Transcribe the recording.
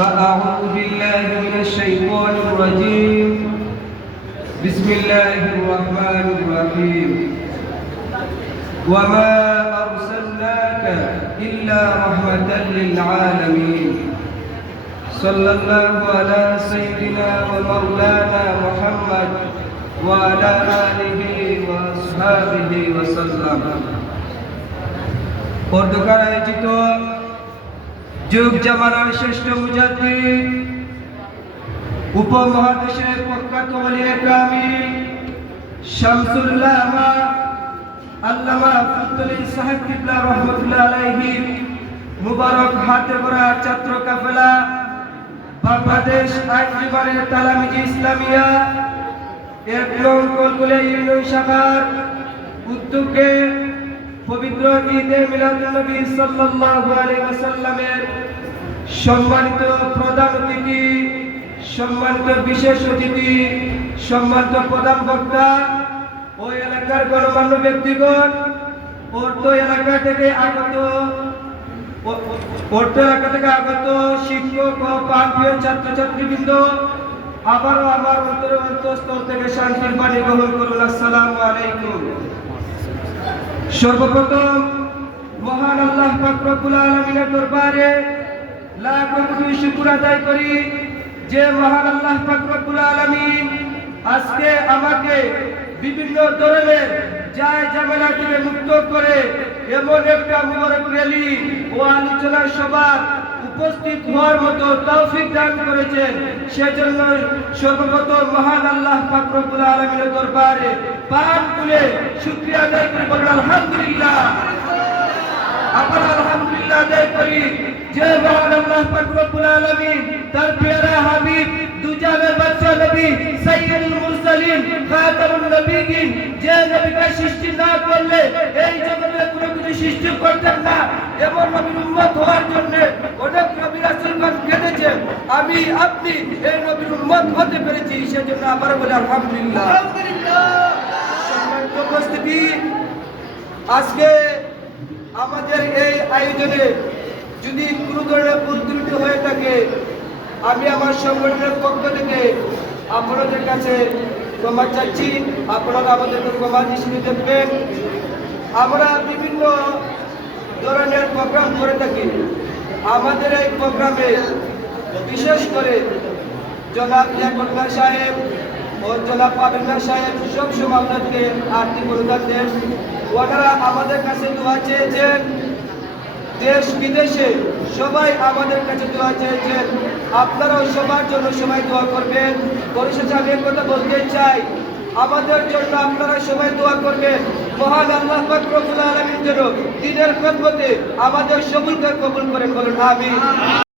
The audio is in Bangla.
فأعوذ بالله من الشيطان الرجيم بسم الله الرحمن الرحيم وما أرسلناك إلا رحمة للعالمين صلى الله على سيدنا ومولانا محمد وعلى آله وأصحابه وسلم পর্দকার আয়োজিত যুগ জামানার শ্রেষ্ঠ মুজাদ্দিদ উপমহাদেশের প্রখ্যাত কামিল শামসুল্লাহ আল্লামা ফুতুলি সাহেব কিবলা রহমতুল্লাহ আলাইহি, মুবারক হাতে গড়া ছাত্র কাফেলা, বাংলাদেশ আইনজীবনের তালামিজি ইসলামিয়া, এর কলকুলে ইউনিয়ন শাখার উদ্যোগে পবিত্র ঈদে মিলাদুন্নবী সাল্লাল্লাহু আলাইহি ওয়াসাল্লামের সম্মানিত প্রধান অতিথি, সম্মানিত বিশেষ অতিথি, সম্মানিত প্রধান বক্তা ওই এলাকার গণমান্য ব্যক্তিগণ অর্থ এলাকা থেকে আগত অর্থ এলাকা থেকে আগত শিক্ষক ও প্রান্তীয় ছাত্রছাত্রীবৃন্দ, আবারও আমার অন্তর অন্তঃস্থল থেকে শান্তির বাণী গ্রহণ করুন। আসসালামু আলাইকুম। সর্বপ্রথম মহান আল্লাহ পাক রব্বুল আলামিনের দরবারে লাখ কোটি শুকর আদায় করি যে মহান আল্লাহ পাক রব্বুল আলামিন আজকে আমাকে বিভিন্ন ধরনের যায় ঝামেলা থেকে মুক্ত করে এমন একটা মুবারক র্যালি ও আলোচনা সভা উপস্থিত হওয়ার মতো তৌফিক দান করেছেন। সেজন্য সর্বপ্রথম মহান আল্লাহ পাক রব্বুল আলামিনের দরবারে পান তুলে শুকরিয়া আদায় করে বলেন, আলহামদুলিল্লাহ। আবার আলহামদুলিল্লাহ আদায় করি। যে মহান আল্লাহ পাক রব্বুল আলামিন, তার প্রিয় হাবিব দুজানের বাদশা নবী, সাইয়্যিদুল মুরসালিন, খাতামুন নবীগিন, যে নবীকে সৃষ্টি না করলে এই জগতে কোনো কিছু সৃষ্টি করতেন না। এমন নবীর উম্মত হওয়ার জন্য অনেক নবী রাসূলগণ কেঁদেছেন আমি, আপনি এই নবীর উম্মত হতে পেরেছি, সেজন্য আবার বলে, আলহামদুলিল্লাহ। সম্মানিত উপস্থিতি আজকে আমাদের এই আয়োজনে যদি কোনো ধরনের ভুল ত্রুটি হয়ে থাকে, আমি আমার সংগঠনের পক্ষ থেকে আপনাদের কাছে ক্ষমা চাচ্ছি। আপনারা আমাদেরকে ক্ষমা হিসেবে দেখবেন। আমরা বিভিন্ন ধরনের প্রোগ্রাম করে থাকি। আমাদের এই প্রোগ্রামে বিশেষ করে জনাব ইয়াকুল্লাহ সাহেব সাহেব আর্থিক অনুদান দেন। ওনারা আমাদের কাছে দোয়া চেয়েছেন, দেশ বিদেশে সবাই আমাদের কাছে দোয়া চেয়েছেন। আপনারাও সবার জন্য সবাই দোয়া করবেন। পরিশেষে আমি কথা বলতে চাই, আমাদের জন্য আপনারা সবাই দোয়া করবেন। মহান আল্লাহ পাক রব্বুল জন্য দিনের খেদমতে আমাদের সবুলকে কবুল করেন বলুন, আমিন।